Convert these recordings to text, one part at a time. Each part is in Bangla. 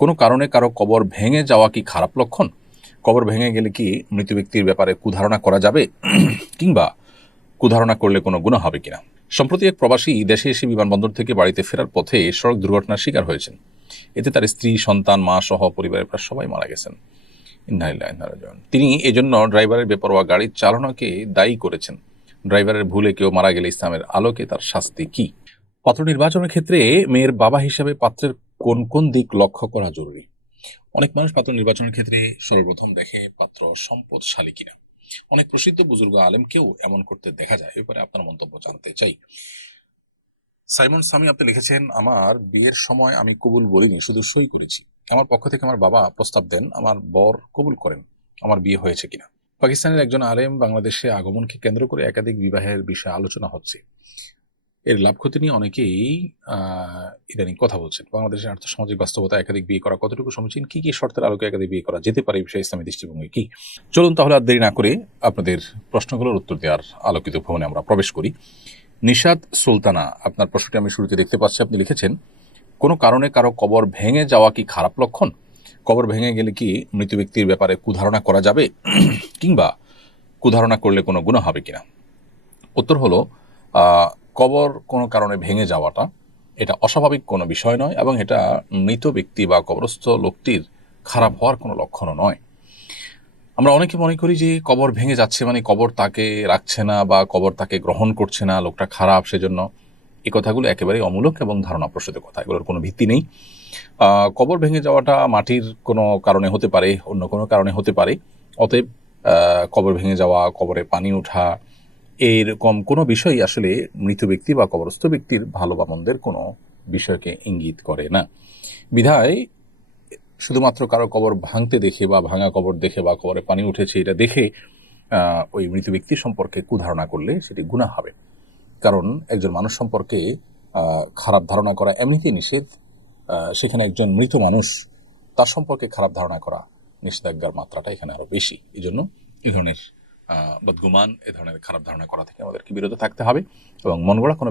কোনো কারণে কারো কবর ভেঙে যাওয়া কি খারাপ লক্ষণ? কবর ভেঙে গেলে কি মৃত ব্যক্তির ব্যাপারে কুধারণা করা যাবে, কিংবা কুধারণা করলে কোনো গুনাহ হবে কিনা? সম্প্রতি এক প্রবাসী দেশে এসে বিমানবন্দর থেকে বাড়িতে ফেরার পথে সড়ক দুর্ঘটনার শিকার হয়েছেন। এতে তার স্ত্রী, সন্তান, মা সহ পরিবারের প্রায় সবাই মারা গেছেন। ইন্না লিল্লাহি ওয়া ইন্না ইলাইহি রাজিউন। তিনি এজন্য ড্রাইভারের বেপরোয়া গাড়ির চালনাকে দায়ী করেছেন। ড্রাইভারের ভুলে কেউ মারা গেলে ইসলামের আলোকে তার শাস্তি কি? পাত্র নির্বাচনের ক্ষেত্রে মেয়ের বাবা হিসেবে পাত্রের কোন কোন দিক লক্ষ্য করা জরুরি? অনেক মানুষ পাত্র নির্বাচনের ক্ষেত্রে সর্বপ্রথম দেখে পাত্র সম্পদশালী কিনা। অনেক প্রসিদ্ধ বুজুর্গ আলেমকেও এমন করতে দেখা যায়। এ ব্যাপারে আপনার মন্তব্য জানতে চাই। সাইমন সামি আপনি লিখেছেন, আমার বিয়ের সময় আমি কবুল বলিনি, শুধু সই করেছি। আমার পক্ষ থেকে আমার বাবা প্রস্তাব দেন, আমার বর কবুল করেন। আমার বিয়ে হয়েছে কিনা? পাকিস্তানের একজন আলেম, বাংলাদেশে আগমনকে কেন্দ্র করে একাধিক বিবাহের বিষয়ে আলোচনা হচ্ছে। এর লাভ ক্ষতি নিয়ে অনেকেই ইদানিং কথা বলছেন। বাংলাদেশের আর্থসামাজিক বাস্তবতা একাধিক বিয়ে করা কতটুকু সমীচীন, কি কি শর্তের আলোকে একাধিক বিয়ে করা যেতে পারে, এই বিষয়ে ইসলামী দৃষ্টিভঙ্গি কি? চলুন তাহলে আর দেরি না করে আপনাদের প্রশ্নগুলোর উত্তর দেওয়ার আলোকিত ভবনে আমরা প্রবেশ করি। নিশাদ সুলতানা, আপনার প্রশ্নটি আমি শুরুতে দেখতে পাচ্ছি। আপনি লিখেছেন, কোনো কারণে কারো কবর ভেঙে যাওয়া কি খারাপ লক্ষণ? কবর ভেঙে গেলে কি মৃত ব্যক্তির ব্যাপারে কুধারণা করা যাবে, কিংবা কুধারণা করলে কোনো গুনাহ হবে কিনা? উত্তর হলো, কবর কোনো কারণে ভেঙে যাওয়াটা এটা অস্বাভাবিক কোনো বিষয় নয়, এবং এটা মৃত ব্যক্তি বা কবরস্থ লোকটির খারাপ হওয়ার কোনো লক্ষণও নয়। আমরা অনেকে মনে করি যে কবর ভেঙে যাচ্ছে মানে কবর তাকে রাখছে না বা কবর তাকে গ্রহণ করছে না, লোকটা খারাপ, সেজন্য। এই কথাগুলো একেবারেই অমূলক এবং ধারণাপ্রসূত কথা, এগুলোর কোনো ভিত্তি নেই। কবর ভেঙে যাওয়াটা মাটির কোনো কারণে হতে পারে, অন্য কোনো কারণে হতে পারে। অতএব কবর ভেঙে যাওয়া, কবরে পানি ওঠা, এরকম কোনো বিষয়ই আসলে মৃত ব্যক্তি বা কবরস্থ ব্যক্তির ভালো বা মন্দের কোনো বিষয়কে ইঙ্গিত করে না। বিধায় শুধুমাত্র কারো কবর ভাঙতে দেখে বা ভাঙা কবর দেখে বা কবরে পানি উঠেছে এটা দেখে ওই মৃত ব্যক্তি সম্পর্কে কুধারণা করলে সেটি গুনাহ হবে। কারণ একজন মানুষ সম্পর্কে খারাপ ধারণা করা এমনিতেই নিষেধ। সেখানে একজন মৃত মানুষ, তার সম্পর্কে খারাপ ধারণা করা, নিষেধাজ্ঞার মাত্রাটা এখানে আরো বেশি। এই জন্য এই ধরনের বদগুমান, এ ধরনের খারাপ ধারণা করা থেকে আমাদেরকে বিরত থাকতে হবে। এবং মন গড়া কোনো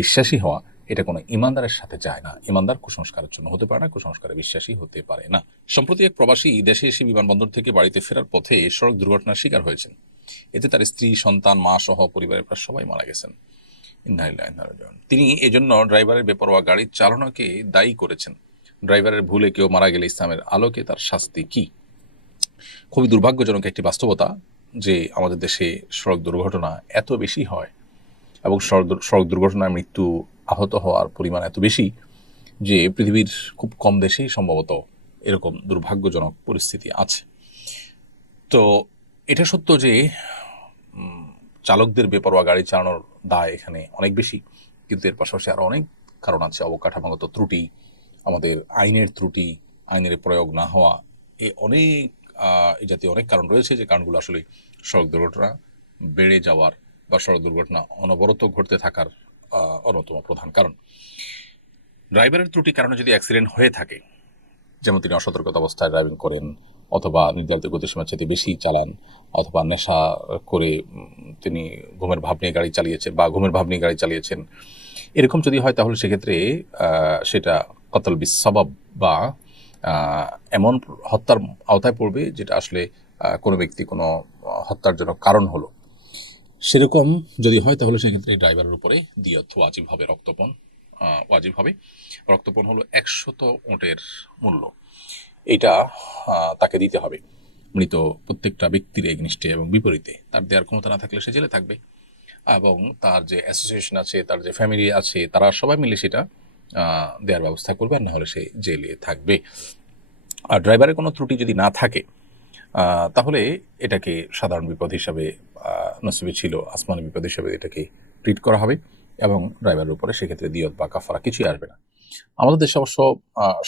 বিশ্বাসী হওয়া, এটা কোনো ইমানদারের সাথে যায় না। ইমানদার কুসংস্কারের জন্য হতে পারে না, কুসংস্কারে বিশ্বাসী হতে পারে না। সম্প্রতি এক প্রবাসী দেশে এসে বিমানবন্দর থেকে বাড়িতে ফেরার পথে সড়ক দুর্ঘটনার শিকার হয়েছেন। এতে তার স্ত্রী, সন্তান, মা সহ পরিবারের প্রায় সবাই মারা গেছেন। ইন্না লিল্লাহি ওয়া ইন্না ইলাইহি রাজিউন। তিনি এজন্য ড্রাইভারের বেপরোয়া গাড়ির চালনাকে দায়ী করেছেন। ড্রাইভারের ভুলে কেউ মারা গেলে ইসলামের আলোকে তার শাস্তি কি? খুবই দুর্ভাগ্যজনক একটি বাস্তবতা যে আমাদের দেশে সড়ক দুর্ঘটনা এত বেশি হয়, এবং সড়ক দুর্ঘটনায় মৃত্যু, আহত হওয়ার পরিমাণ এত বেশি যে পৃথিবীর খুব কম দেশেই সম্ভবত এরকম দুর্ভাগ্যজনক পরিস্থিতি আছে। তো এটা সত্য যে চালকদের বেপরোয়া গাড়ি চালানোর দায় এখানে অনেক বেশি, কিন্তু এর পাশাপাশি আরও অনেক কারণ আছে। অবকাঠামোগত ত্রুটি, আমাদের আইনের ত্রুটি, আইনের প্রয়োগ না হওয়া, অনেক এই জাতীয় অনেক কারণ রয়েছে, যে কারণগুলো আসলে সড়ক দুর্ঘটনা বেড়ে যাওয়ার বা সড়ক দুর্ঘটনা অনবরত ঘটতে থাকার অন্যতম প্রধান কারণ। ড্রাইভারের ত্রুটির কারণে যদি অ্যাক্সিডেন্ট হয়ে থাকে, যেমন তিনি অসতর্কতা অবস্থায় ড্রাইভিং করেন, অথবা নির্ধারিত গতিসীমার চেয়ে বেশি চালান, অথবা নেশা করে তিনি ঘুমের ভাব নিয়ে গাড়ি চালিয়েছেন বা ঘুমের ভাব নিয়ে গাড়ি চালিয়েছেন, এরকম যদি হয় তাহলে সেক্ষেত্রে সেটা কতল বিসবাব বা এমন হত্যার আওতায় পড়বে যেটা আসলে কোনো ব্যক্তি কোনো হত্যার জন্য কারণ হলো। সেরকম যদি হয় তাহলে সেক্ষেত্রে ড্রাইভারের উপরে দিয়ত ওয়াজিব হবে, রক্তপণ ওয়াজিব হবে। রক্তপণ হলো 100 উটের মূল্য, এটা তাকে দিতে হবে মৃত প্রত্যেকটা ব্যক্তির এগনিস্টে এবং বিপরীতে। তার দেওয়ার ক্ষমতা না থাকলে সে জেলে থাকবে, এবং তার যে অ্যাসোসিয়েশন আছে, তার যে ফ্যামিলি আছে, তারা সবাই মিলে সেটা দেওয়ার ব্যবস্থা করবে, আর না হলে সে জেলে থাকবে। আর ড্রাইভারের কোনো ত্রুটি যদি না থাকে তাহলে এটাকে সাধারণ বিপদ হিসাবে, নসিবে ছিল আসমানি বিপদ হিসাবে এটাকে ট্রিট করা হবে, এবং ড্রাইভারের উপরে সেক্ষেত্রে দিয়ত বা কাফারা কিছুই আসবে না। আমাদের দেশে অবশ্য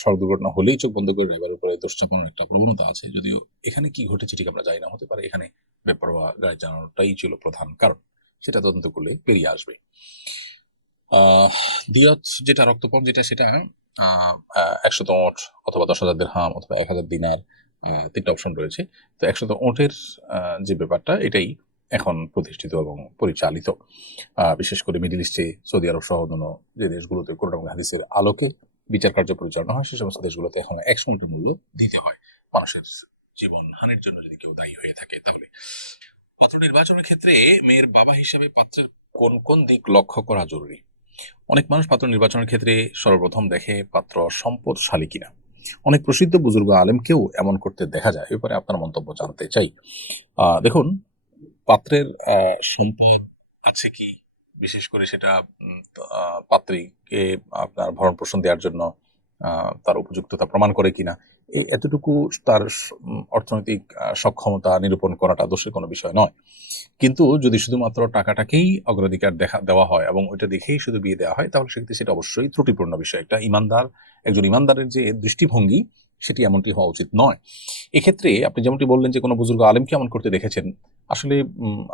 সড়ক দুর্ঘটনা হলেই চোখ বন্ধ করে ড্রাইভারের উপরে দোষ চাপানোর একটা প্রবণতা আছে, যদিও এখানে কি ঘটেছে ঠিক আমরা জানি না। হতে পারে এখানে বেপরোয়া গাড়ি চালানোটাই ছিল প্রধান কারণ, সেটা তদন্ত করলে বেরিয়ে আসবে। দিয়ত যেটা, রক্তপণ যেটা, সেটা 100 ওট অথবা 10,000 দিরহাম অথবা 1,000 দিনার, 3টা অপশন রয়েছে। তো 100 ওটের যে ব্যাপারটা, এটাই এখন প্রতিষ্ঠিত এবং পরিচালিত, বিশেষ করে মিডল ইস্টে, সৌদি আরব সহ অন্যান্য যে দেশগুলোতে কোরআন এবং হাদিসের আলোকে বিচার কার্য পরিচালনা হয়, সে সমস্ত দেশগুলোতে এখন 100 মূল্য দিতে হয় মানুষের জীবন হানির জন্য যদি কেউ দায়ী হয়ে থাকে। তাহলে পাত্র নির্বাচনের ক্ষেত্রে মেয়ের বাবা হিসেবে পাত্রের কোন কোন দিক লক্ষ্য করা জরুরি? অনেক মানুষ পাত্র নির্বাচনের ক্ষেত্রে সর্বপ্রথম দেখে পাত্র সম্পদশালী কিনা। অনেক প্রসিদ্ধ বুজুর্গ আলেমকেও এমন করতে দেখা যায়। এ ব্যাপারে আপনার মন্তব্য জানতে চাই। দেখুন, পাত্রের সম্পদ আছে কি, বিশেষ করে সেটা পাত্রীকে আপনার ভরণ পোষণ দেওয়ার জন্য তার উপযুক্ততা প্রমাণ করে কিনা, এতটুকু তার অর্থনৈতিক সক্ষমতা নিরূপণ করাটা দোষের কোনো বিষয় নয়। কিন্তু যদি শুধুমাত্র টাকাটাকেই অগ্রাধিকার দেওয়া হয় এবং ওইটা দেখেই শুধু বিয়ে দেওয়া হয়, তাহলে সেক্ষেত্রে সেটা অবশ্যই ত্রুটিপূর্ণ বিষয়। একজন ইমানদারের যে দৃষ্টিভঙ্গি, সেটি এমনটি হওয়া উচিত নয়। এক্ষেত্রে আপনি যেমনটি বললেন যে কোনো বুজুর্গ আলেমকে এমন করতে দেখেছেন, আসলে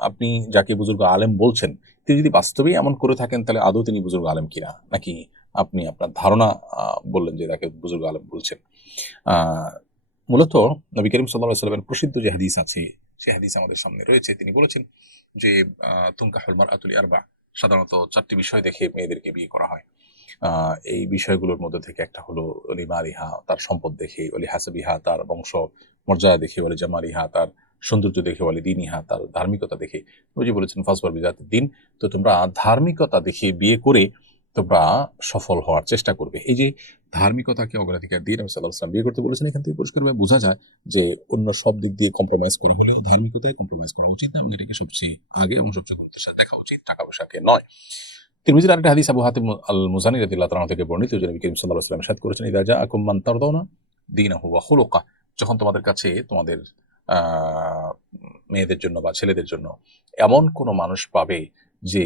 আপনি যাকে বুজুর্গ আলেম বলছেন, তিনি যদি বাস্তবেই এমন করে থাকেন, তাহলে আদৌ তিনি বুজুর্গ আলেম কিনা, নাকি আপনি আপনার ধারণা বললেন যে তাকে বুজুর্গ আলেম বলছেন। মূলত নবী করিম সাল্লাল্লাহু আলাইহি ওয়াসাল্লামের প্রসিদ্ধ যে হাদিস আছে, সেই হাদিস আমাদের সামনে রয়েছে। তিনি বলেছেন যে তুনকাহুল মারআতু লিআরবা, সাধারণত 4টি বিষয় দেখে মেয়েদেরকে বিয়ে করা হয়। এই বিষয়গুলোর মধ্যে থেকে একটা হলো লিমালিহা, তার সম্পদ দেখে; ওলি হাসাবিহা, তার বংশ মর্যাদা দেখে; ওলি জামালিহা, তার সৌন্দর্য দেখে; ওলি দিনিহা, তার ধার্মিকতা দেখে। নবীজি বলেছেন ফাসবার বিজাতিদ দ্বীন, তো তোমরা ধার্মিকতা দেখে বিয়ে করে তোমরা সফল হওয়ার চেষ্টা করবে। এই যে ধার্মিকতাকে অগ্রাধিকার দিয়ে নবী সাল্লাল্লাহু আলাইহি ওয়াসাল্লাম বিয়ে করতে বলেছেন, এখান থেকে পরিষ্কারভাবে বোঝা যায় যে অন্য সব দিক দিয়ে কম্প্রোমাইজ করা হলেও ধার্মিকতায় কম্প্রোমাইজ করা উচিত না, এবং এটাকে সবচেয়ে আগে এবং সবচেয়ে গুরুত্বের সাথে দেখা উচিত, টাকা পয়সাকে নয়। তিরমিজির আরেকটা হাদিস আবু হাতিম আল মুজানি রাদিয়াল্লাহু তাআলা থেকে বর্ণিত, যে নবী করিম সাল্লাল্লাহু আলাইহি ওয়াসাল্লাম ইরশাদ করেছেন, ইযা জাআকুম মান তারদাউনা দীনাহু ওয়া খুলুকাহু, যখন তোমাদের কাছে তোমাদের মেয়েদের জন্য বা ছেলেদের জন্য এমন কোন মানুষ পাবে যে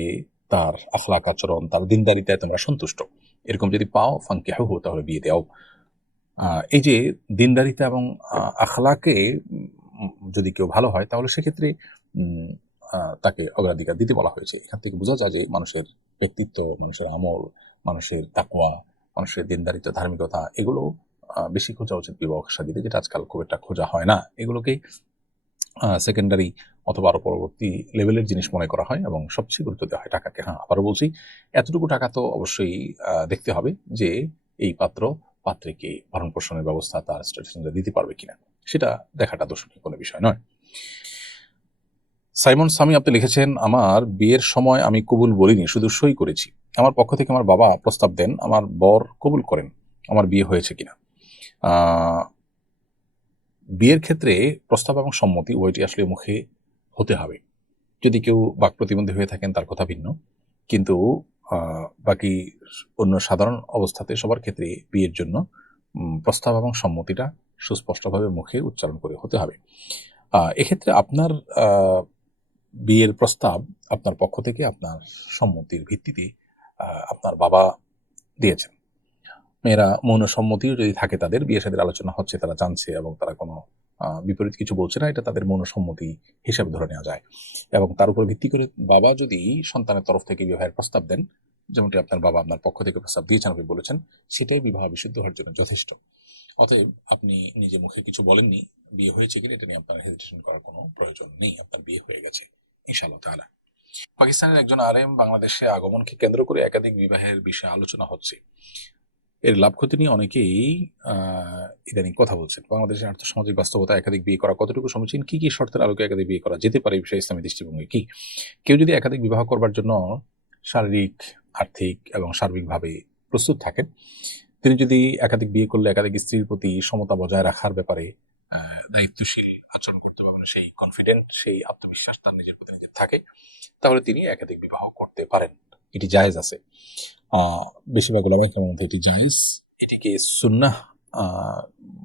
তার আখলাক আচরণ, তার দিনদারিতায় তোমরা সন্তুষ্ট, এরকম যদি পাও ফানকিহুহু, তাহলে বিয়ে দাও। এই যে দিনদারিতা এবং আখলাকে যদি কেউ ভালো হয়, তাহলে সেক্ষেত্রে তাকে অগ্রাধিকার দিতে বলা হয়েছে। এখান থেকে বোঝা যায় যে মানুষের ব্যক্তিত্ব, মানুষের আমল, মানুষের তাকওয়া, মানুষের দিনদারিতা, ধার্মিকতা, এগুলো বেশি খোঁজা উচিত বিবাহ শাদীতে, যেটা আজকাল খুব একটা খোঁজা হয় না। এগুলোকেই সেকেন্ডারি অথবা আরো পরবর্তী লেভেলের জিনিস মনে করা হয়, এবং সবচেয়ে গুরুত্ব দেওয়া হয় টাকাকে। হ্যাঁ, আবারও বলছি, এতটুকু টাকা তো অবশ্যই দেখতে হবে যে এই পাত্র পাত্রীকে ভরণ পোষণের ব্যবস্থা তার স্ট্যাটাস দিতে পারবে কিনা, সেটা দেখাটা দোষণীয় কোনো বিষয় নয়। সাইমন সামি আপনি লিখেছেন, আমার বিয়ের সময় আমি কবুল বলিনি, শুধু সই করেছি। আমার পক্ষ থেকে আমার বাবা প্রস্তাব দেন, আমার বর কবুল করেন। আমার বিয়ে হয়েছে কিনা? বিয়ের ক্ষেত্রে প্রস্তাব এবং সম্মতি উভয়টি আসলে মুখে হতে হবে। যদি কেউ বাক প্রতিবন্ধী হয়ে থাকেন, তার কথা ভিন্ন, কিন্তু বাকি অন্য সাধারণ অবস্থাতে সবার ক্ষেত্রে বিয়ের জন্য প্রস্তাব এবং সম্মতিটা সুস্পষ্টভাবে মুখে উচ্চারণ করে হতে হবে। এক্ষেত্রে আপনার বিয়ের প্রস্তাব আপনার পক্ষ থেকে আপনার সম্মতির ভিত্তিতে আপনার বাবা দিয়েছেন। মেয়েরা মৌন সম্মতিও যদি থাকে, তাদের বিয়ে শাদীর আলোচনা হচ্ছে, তারা জানছে এবং তারা কোনো বিপরীত কিছু বলছে না, এটা তাদের মৌন সম্মতি হিসাবে ধরে নেওয়া যায়। এবং তার উপর ভিত্তি করে বাবা যদি সন্তানের তরফ থেকে বিবাহের প্রস্তাব দেন, যেমনটি আপনার বাবা আপনার পক্ষ থেকে প্রস্তাব দিয়েছেন, আপনি বলেছেন, সেটাই বিবাহ বিশুদ্ধ হওয়ার জন্য যথেষ্ট। অতএব আপনি নিজে মুখে কিছু বলেননি, বিয়ে হয়েছে কিনা এটা নিয়ে আপনার হেজিটেশন করার কোনো প্রয়োজন নেই, আপনার বিয়ে হয়ে গেছে ইনশাআল্লাহ তাআলা। পাকিস্তানের একজন আলেম বাংলাদেশে আগমনকে কেন্দ্র করে একাধিক বিবাহের বিষয়ে আলোচনা হচ্ছে। এর লাভ ক্ষতি নিয়ে অনেকেই ইদানিং কথা বলছেন। বাংলাদেশের আর্থসামাজিক বাস্তবতা একাধিক বিয়ে করা কতটুকু সমীচীন? কি কি শর্তের আলোকে একাধিক বিয়ে করা যেতে পারে, এই বিষয়ে ইসলামী দৃষ্টিভঙ্গি কি? কেউ যদি একাধিক বিবাহ করবার জন্য শারীরিক, আর্থিক এবং সার্বিকভাবে প্রস্তুত থাকেন, তিনি যদি একাধিক বিয়ে করলে একাধিক স্ত্রীর প্রতি সমতা বজায় রাখার ব্যাপারে দায়িত্বশীল আচরণ করতে পারবেন, সেই কনফিডেন্ট, সেই আত্মবিশ্বাস তার নিজের প্রতি নিজের থাকে, তাহলে তিনি একাধিক বিবাহ করতে পারেন। এটি জায়েজ আছে। বেশিরভাগ উলামায়ে মধ্যে এটি জায়েজ, এটিকে সুন্নাহ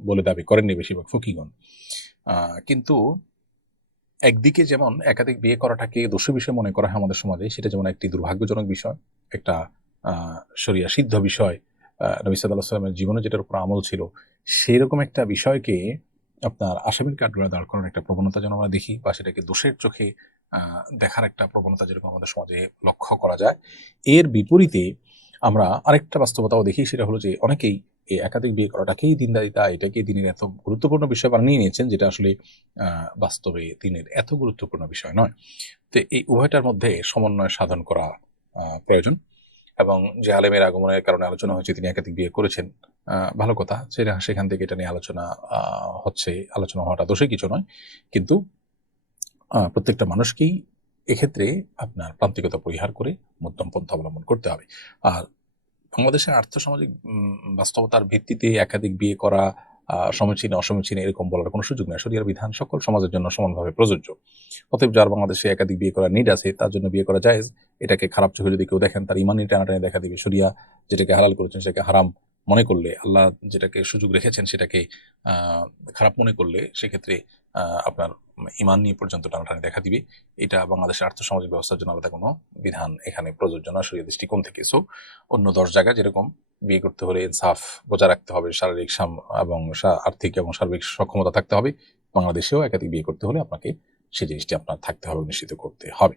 বলে দাবি করেননি বেশিরভাগ ফকিহগণ। কিন্তু একদিকে যেমন একাধিক বিয়ে করাটাকে দোষী বিষয় মনে করা হয় আমাদের সমাজে, সেটা যেমন একটি দুর্ভাগ্যজনক বিষয়, একটা শরিয়া সিদ্ধ বিষয়, নবী সাল্লাল্লাহু আলাইহি ওয়াসাল্লামের জীবনে যেটার উপর আমল ছিল, সেইরকম একটা বিষয়কে আপনার আসামির কাঠগড়ায় দাঁড় করানোর একটা প্রবণতা যেন আমরা দেখি, বা সেটাকে দোষের চোখে দেখার একটা প্রবণতা যেরকম আমাদের সমাজে লক্ষ্য করা যায়। এর বিপরীতে আমরা আরেকটা বাস্তবতাও দেখি, সেটা হলো যে অনেকেই এই একাধিক বিয়ে করাটাকেই দিনদারিতা, এটাকে দিনের এত গুরুত্বপূর্ণ বিষয় বানিয়ে নিয়েছেন, যেটা আসলে বাস্তবে দিনের এত গুরুত্বপূর্ণ বিষয় নয়। তো এই উভয়টার মধ্যে সমন্বয় সাধন করা প্রয়োজন। এবং যে আলেমের আগমনের কারণে আলোচনা হয়েছে তিনি একাধিক বিয়ে করেছেন, ভালো কথা। সেখান থেকে এটা নিয়ে আলোচনা হচ্ছে, আলোচনা হওয়াটা দোষের কিছু নয়, কিন্তু প্রত্যেকটা মানুষকেই এক্ষেত্রে আপনার প্রান্তিকতা পরিহার করে মধ্যম পন্থা অবলম্বন করতে হবে। আর বাংলাদেশের আর্থসামাজিক বাস্তবতার ভিত্তিতে একাধিক বিয়ে করা সমীচীন অসমীচীন এরকম বলার কোনো সুযোগ নেই। শরিয়ার বিধান সকল সমাজের জন্য সমানভাবে প্রযোজ্য। অতএব যার বাংলাদেশে একাধিক বিয়ে করার নিড আছে তার জন্য বিয়ে করা জায়েজ। এটাকে খারাপ চোখে যদি কেউ দেখেন, তার ইমানি টানাটানি দেখা দিবে। শরিয়া যেটাকে হালাল করেছেন সেটাকে হারাম মনে করলে, আল্লাহ যেটাকে সুযোগ রেখেছেন সেটাকে খারাপ মনে করলে, সেক্ষেত্রে আপনার ইমান নিয়ে পর্যন্ত টানাটানি দেখা দিবে। এটা বাংলাদেশের আর্থসামাজিক ব্যবস্থার জন্য আলাদা কোনো বিধান এখানে প্রযোজ্য না শরিয়া দৃষ্টিকোণ থেকে। সো অন্য 10 জায়গায় যেরকম বিয়ে করতে হলে ইনসাফ বজায় রাখতে হবে, শারীরিক এবং আর্থিক এবং সার্বিক সক্ষমতা থাকতে হবে, বাংলাদেশেও একাধিক বিয়ে করতে হলে আপনাকে সেই জিনিসটি আপনার থাকতে হবে, নিশ্চিত করতে হবে।